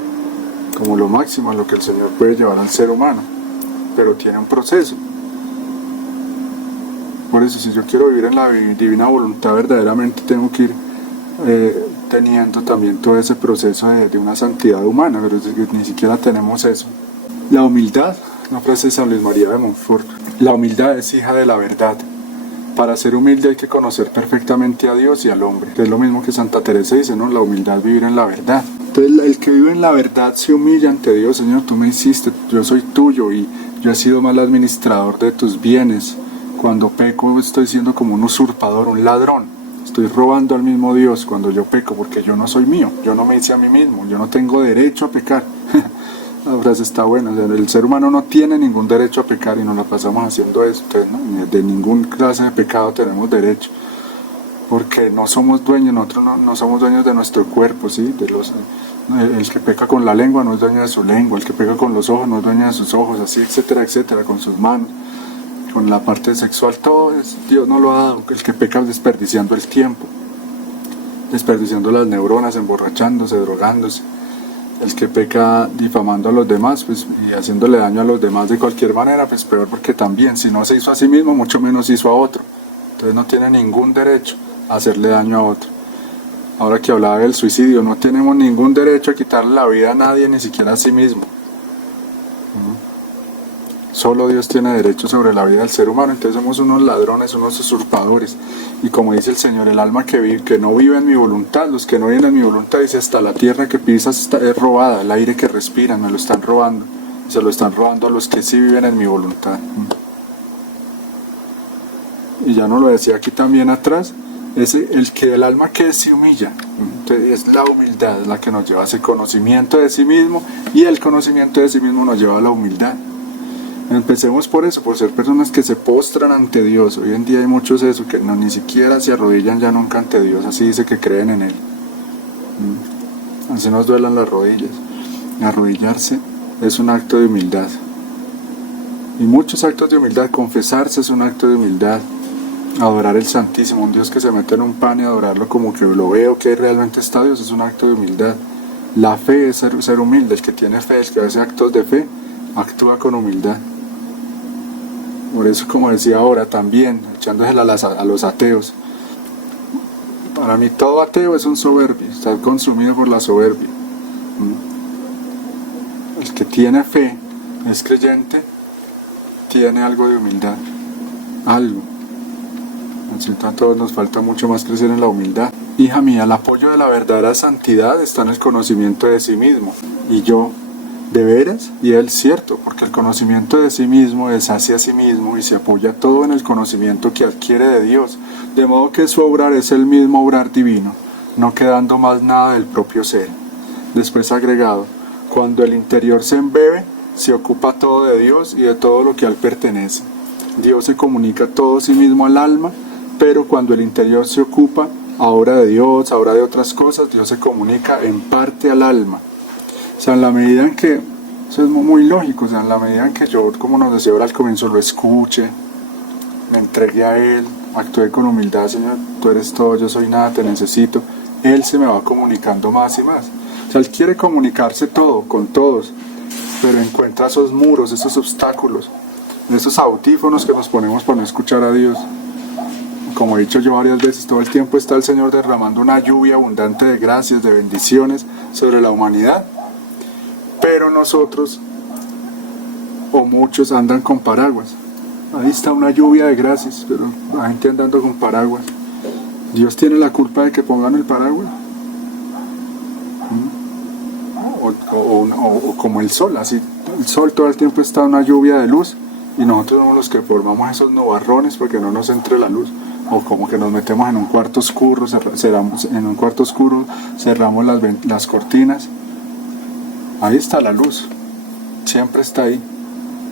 como lo máximo a lo que el Señor puede llevar al ser humano, pero tiene un proceso. Por eso, si yo quiero vivir en la divina voluntad verdaderamente, tengo que ir teniendo también todo ese proceso de una santidad humana, pero ni siquiera tenemos eso. La humildad, una frase de San Luis María de Montfort: la humildad es hija de la verdad. Para ser humilde hay que conocer perfectamente a Dios y al hombre. Es lo mismo que Santa Teresa dice, ¿no? La humildad es vivir en la verdad. Entonces el que vive en la verdad se humilla ante Dios. Señor, tú me hiciste, yo soy tuyo y yo he sido mal administrador de tus bienes. Cuando peco estoy siendo como un usurpador, un ladrón. Estoy robando al mismo Dios cuando yo peco, porque yo no soy mío, yo no me hice a mí mismo, yo no tengo derecho a pecar. La frase está buena, o sea, el ser humano no tiene ningún derecho a pecar y nos la pasamos haciendo eso. Entonces, ¿no? De ningún clase de pecado tenemos derecho, porque no somos dueños, nosotros no somos dueños de nuestro cuerpo, ¿sí? El que peca con la lengua no es dueño de su lengua, el que peca con los ojos no es dueño de sus ojos, así, etcétera, etcétera, con sus manos, con la parte sexual, todo es, Dios no lo ha dado. El que peca desperdiciando el tiempo, desperdiciando las neuronas, emborrachándose, drogándose. El que peca difamando a los demás, pues, y haciéndole daño a los demás de cualquier manera, pues peor, porque también, si no se hizo a sí mismo, mucho menos hizo a otro. Entonces no tiene ningún derecho a hacerle daño a otro. Ahora que hablaba del suicidio, no tenemos ningún derecho a quitarle la vida a nadie, ni siquiera a sí mismo. Solo Dios tiene derecho sobre la vida del ser humano. Entonces somos unos ladrones, unos usurpadores. Y como dice el Señor, el alma que no vive en mi voluntad, los que no viven en mi voluntad, dice, hasta la tierra que pisas es robada, el aire que respiran, me lo están robando. Se lo están robando a los que sí viven en mi voluntad. Y ya nos lo decía aquí también atrás, es el alma que se humilla. Entonces es la humildad la que nos lleva a ese conocimiento de sí mismo, y el conocimiento de sí mismo nos lleva a la humildad. Empecemos por eso, por ser personas que se postran ante Dios. Hoy en día hay muchos eso, que ni siquiera se arrodillan ya nunca ante Dios, así dice que creen en Él. Así nos duelan las rodillas. Arrodillarse es un acto de humildad. Y muchos actos de humildad. Confesarse es un acto de humildad. Adorar el Santísimo, un Dios que se mete en un pan y adorarlo como que lo veo, que realmente está Dios, es un acto de humildad. La fe es ser humilde. El que tiene fe, el que hace actos de fe, actúa con humildad. Por eso, como decía ahora también, echándosela a los ateos, para mí todo ateo es un soberbio, está consumido por la soberbia. El que tiene fe, es creyente, tiene algo de humildad, algo. A todos nos falta mucho más crecer en la humildad. Hija mía, el apoyo de la verdadera santidad está en el conocimiento de sí mismo. Y yo, ¿de veras? Y él, cierto, porque el conocimiento de sí mismo es hacia sí mismo y se apoya todo en el conocimiento que adquiere de Dios, de modo que su obrar es el mismo obrar divino, no quedando más nada del propio ser. Después agregado, cuando el interior se embebe, se ocupa todo de Dios y de todo lo que a él pertenece. Dios se comunica todo sí mismo al alma, pero cuando el interior se ocupa, ahora de Dios, ahora de otras cosas, Dios se comunica en parte al alma. O sea, en la medida en que, eso es muy lógico, o sea, en la medida en que yo, como nos decía ahora al comienzo, lo escuche, me entregue a Él, actúe con humildad, Señor, tú eres todo, yo soy nada, te necesito, Él se me va comunicando más y más. O sea, Él quiere comunicarse todo, con todos, pero encuentra esos muros, esos obstáculos, esos audífonos que nos ponemos para no escuchar a Dios. Como he dicho yo varias veces, todo el tiempo está el Señor derramando una lluvia abundante de gracias, de bendiciones sobre la humanidad. Pero nosotros, o muchos, andan con paraguas. Ahí está una lluvia de gracias, pero la gente andando con paraguas. ¿Dios tiene la culpa de que pongan el paraguas? O como el sol, así el sol todo el tiempo está una lluvia de luz y nosotros somos los que formamos esos nubarrones porque no nos entre la luz, o como que nos metemos en un cuarto oscuro, cerramos las cortinas. Ahí está la luz, siempre está ahí.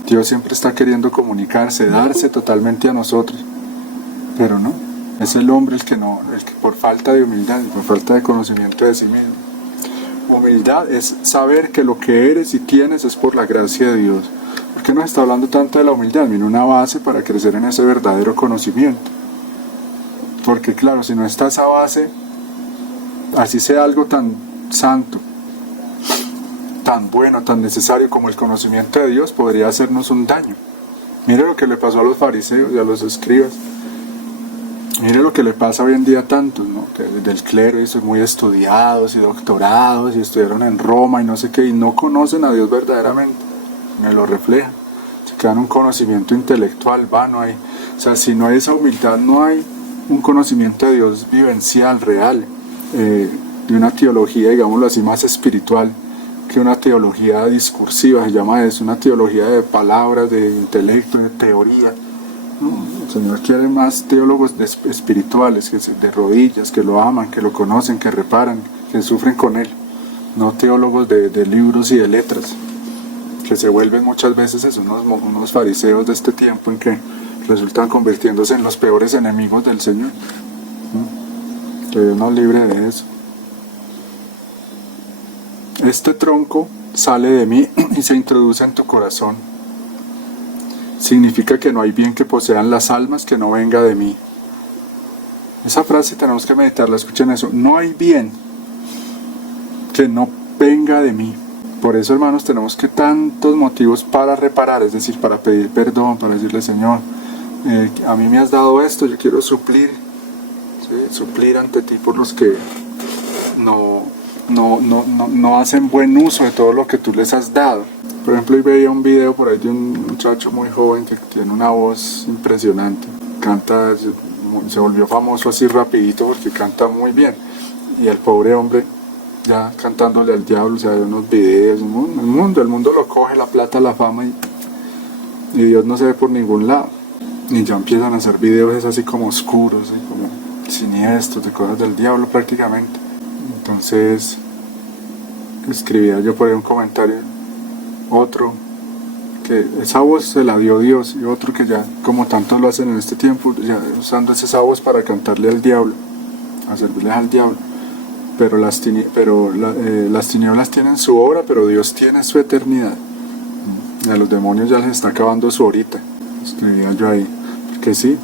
Dios siempre está queriendo comunicarse, darse totalmente a nosotros, pero no, es el hombre el que por falta de humildad y por falta de conocimiento de sí mismo. Humildad es saber que lo que eres y tienes es por la gracia de Dios. ¿Por qué nos está hablando tanto de la humildad? Mira, una base para crecer en ese verdadero conocimiento. Porque claro, si no está esa base, así sea algo tan santo, tan bueno, tan necesario como el conocimiento de Dios, podría hacernos un daño. Mire lo que le pasó a los fariseos y a los escribas. Mire lo que le pasa hoy en día a tantos, ¿no? Que del clero y son muy estudiados y doctorados y estudiaron en Roma y no sé qué, y no conocen a Dios verdaderamente. Me lo reflejan. Se quedan un conocimiento intelectual vano ahí. O sea, si no hay esa humildad, no hay un conocimiento de Dios vivencial, real, de una teología, digámoslo así, más espiritual que una teología discursiva, se llama eso, una teología de palabras, de intelecto, de teoría. El Señor quiere más teólogos espirituales, de rodillas, que lo aman, que lo conocen, que reparan, que sufren con Él. No teólogos de libros y de letras, que se vuelven muchas veces unos fariseos de este tiempo en que resultan convirtiéndose en los peores enemigos del Señor. Que Dios nos libre de eso. Este tronco sale de mí y se introduce en tu corazón. Significa que no hay bien que posean las almas que no venga de mí. Esa frase tenemos que meditarla, escuchen eso. No hay bien que no venga de mí. Por eso, hermanos, tenemos que tantos motivos para reparar, es decir, para pedir perdón, para decirle, Señor, a mí me has dado esto, yo quiero suplir, ¿sí? Suplir ante ti por los que no hacen buen uso de todo lo que tú les has dado. Por ejemplo, hoy veía un video por ahí de un muchacho muy joven que tiene una voz impresionante. Canta, se volvió famoso así rapidito porque canta muy bien. Y el pobre hombre ya cantándole al diablo, o sea, hay unos videos, el mundo lo coge, la plata, la fama y Dios no se ve por ningún lado. Y ya empiezan a hacer videos así como oscuros, ¿sí? Como siniestros, de cosas del diablo prácticamente. Entonces escribía yo por ahí un comentario, otro que esa voz se la dio Dios, y otro que ya como tantos lo hacen en este tiempo, ya usando esa voz para cantarle al diablo, a servirles al diablo. Pero las tinieblas tienen su hora, pero Dios tiene su eternidad. Y a los demonios ya les está acabando su horita. Escribía yo ahí, porque sí,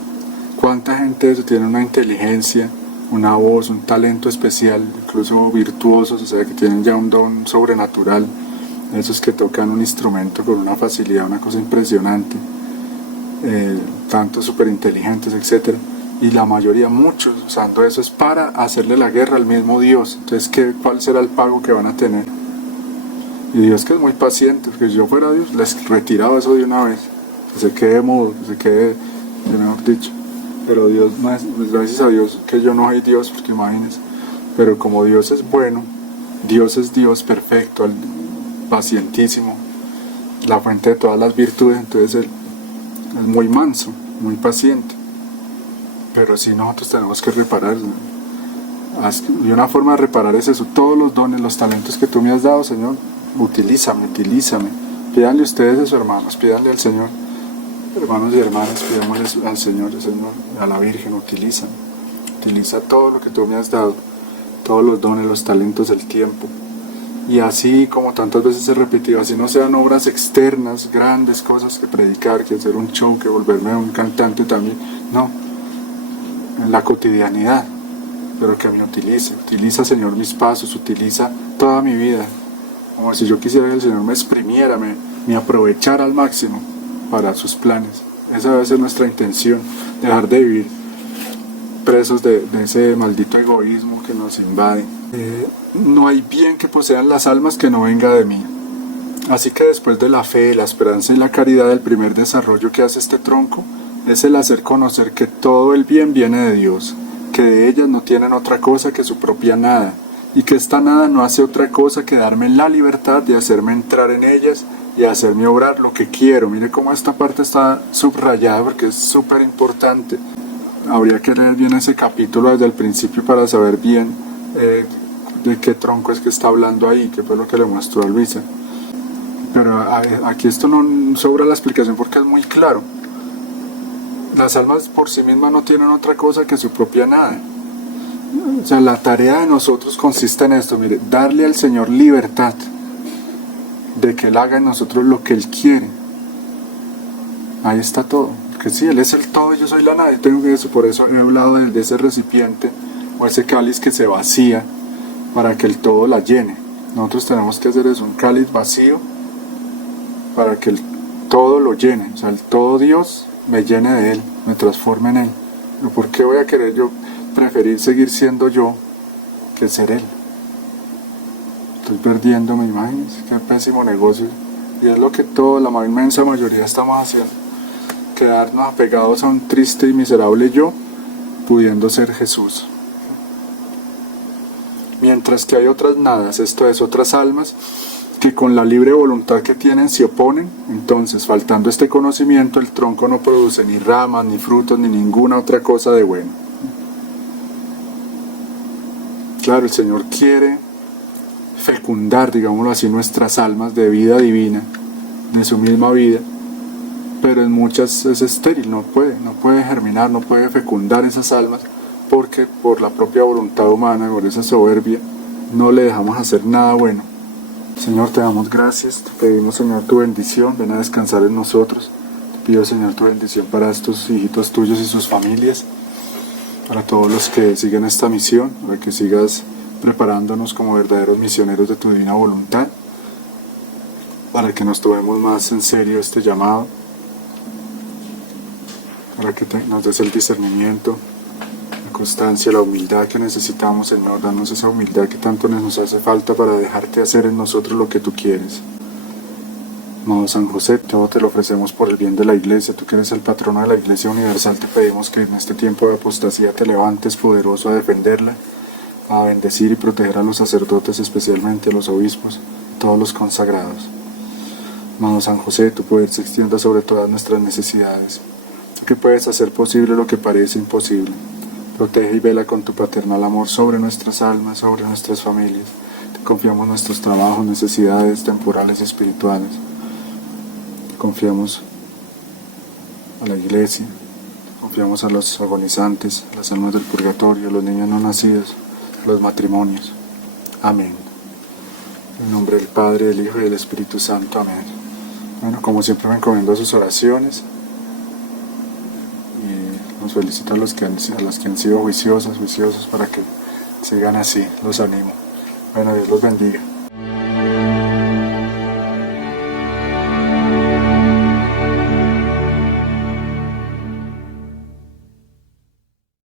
cuánta gente tiene una inteligencia, una voz, un talento especial, incluso virtuosos, o sea, que tienen ya un don sobrenatural, esos que tocan un instrumento con una facilidad, una cosa impresionante, tanto súper inteligentes, etc. Y la mayoría, muchos, usando eso es para hacerle la guerra al mismo Dios. Entonces, ¿cuál será el pago que van a tener? Y Dios, que es muy paciente, porque si yo fuera Dios, les retiraba eso de una vez, que se quede mudo, que se quede, mejor dicho. Pero Dios no es, pues gracias a Dios que yo no soy Dios, porque imagínense. Pero como Dios es bueno, Dios es Dios perfecto, pacientísimo, la fuente de todas las virtudes, entonces Él es muy manso, muy paciente. Pero sí, nosotros tenemos que reparar, ¿no? Y una forma de reparar es eso, todos los dones, los talentos que tú me has dado, Señor, utilízame. Pídanle ustedes eso, hermanos, pídanle al Señor. Hermanos y hermanas, pidámosles al Señor, a la Virgen, utiliza todo lo que tú me has dado, todos los dones, los talentos, el tiempo. Y así como tantas veces he repetido, así no sean obras externas, grandes cosas que predicar, que hacer un show, que volverme un cantante también, no, en la cotidianidad, pero que me utiliza, Señor, mis pasos, utiliza toda mi vida, como si yo quisiera que el Señor me exprimiera, me aprovechara al máximo para sus planes. Esa debe ser nuestra intención, dejar de vivir presos de ese maldito egoísmo que nos invade. No hay bien que posean las almas que no venga de mí. Así que después de la fe, la esperanza y la caridad, el primer desarrollo que hace este tronco es el hacer conocer que todo el bien viene de Dios, que de ellas no tienen otra cosa que su propia nada, y que esta nada no hace otra cosa que darme la libertad de hacerme entrar en ellas y hacerme obrar lo que quiero. Mire cómo esta parte está subrayada porque es súper importante. Habría que leer bien ese capítulo desde el principio para saber bien de qué tronco es que está hablando ahí, que fue lo que le mostró a Luisa. Pero aquí esto no sobra la explicación porque es muy claro. Las almas por sí mismas no tienen otra cosa que su propia nada. O sea, la tarea de nosotros consiste en esto, mire, darle al Señor libertad de que Él haga en nosotros lo que Él quiere. Ahí está todo. Porque sí, Él es el todo y yo soy la nada. Y tengo eso, por eso he hablado de ese recipiente o ese cáliz que se vacía para que el todo la llene. Nosotros tenemos que hacer eso, un cáliz vacío para que el todo lo llene. O sea, el todo Dios me llene de Él, me transforme en Él. ¿Pero por qué voy a querer yo preferir seguir siendo yo que ser Él? Estoy perdiendo mi imagen, qué pésimo negocio. Y es lo que la inmensa mayoría estamos haciendo. Quedarnos apegados a un triste y miserable yo, pudiendo ser Jesús. Mientras que hay otras nadas, esto es, otras almas, que con la libre voluntad que tienen se oponen. Entonces, faltando este conocimiento, el tronco no produce ni ramas, ni frutos, ni ninguna otra cosa de bueno. Claro, el Señor quiere fecundar, digámoslo así, nuestras almas de vida divina, de su misma vida, pero en muchas es estéril, no puede germinar, no puede fecundar esas almas, porque por la propia voluntad humana, por esa soberbia, no le dejamos hacer nada bueno. Señor, te damos gracias, te pedimos, Señor, tu bendición, ven a descansar en nosotros. Te pido, Señor, tu bendición para estos hijitos tuyos y sus familias, para todos los que siguen esta misión, para que sigas preparándonos como verdaderos misioneros de tu divina voluntad, para que nos tomemos más en serio este llamado, para que nos des el discernimiento, la constancia, la humildad que necesitamos, Señor. Danos esa humildad que tanto nos hace falta para dejarte hacer en nosotros lo que tú quieres. Amado San José, todo te lo ofrecemos por el bien de la Iglesia. Tú que eres el patrono de la Iglesia Universal, te pedimos que en este tiempo de apostasía te levantes poderoso a defenderla, a bendecir y proteger a los sacerdotes, especialmente a los obispos, a todos los consagrados. Amado San José, tu poder se extienda sobre todas nuestras necesidades. Tú que puedes hacer posible lo que parece imposible. Protege y vela con tu paternal amor sobre nuestras almas, sobre nuestras familias. Te confiamos nuestros trabajos, necesidades temporales y espirituales. Te confiamos a la Iglesia, te confiamos a los agonizantes, a las almas del purgatorio, a los niños no nacidos, a los matrimonios. Amén. En nombre del Padre, del Hijo y del Espíritu Santo. Amén. Bueno, como siempre me encomiendo a sus oraciones. Nos felicito a los que han sido juiciosos para que sigan así, los animo. Bueno, Dios los bendiga.